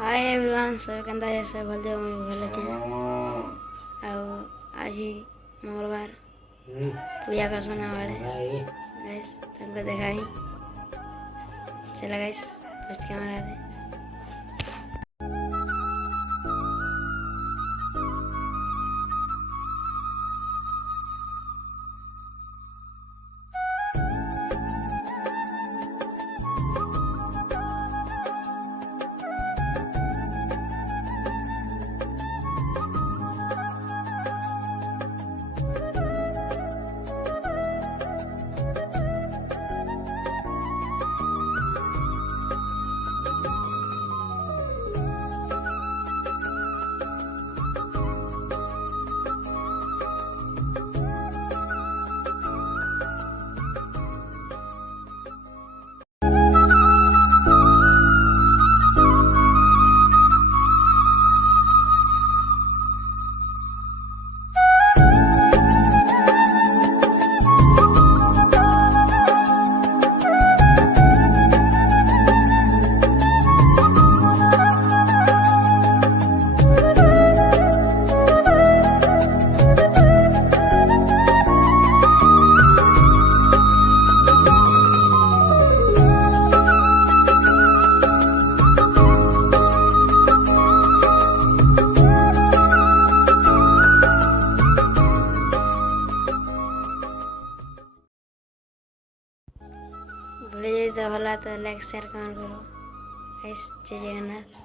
Hi everyone सब केंदा है सब भल देव मैं भल अच्छे आज ही मंगलवार पूजा कर सोना वाले गाइस तुमको दिखाई चला गाइस फर्स्ट कैमरा दे वीडियो तो भला तो लाइक शेयर कमेंट करो गाइस जय जगन्नाथ।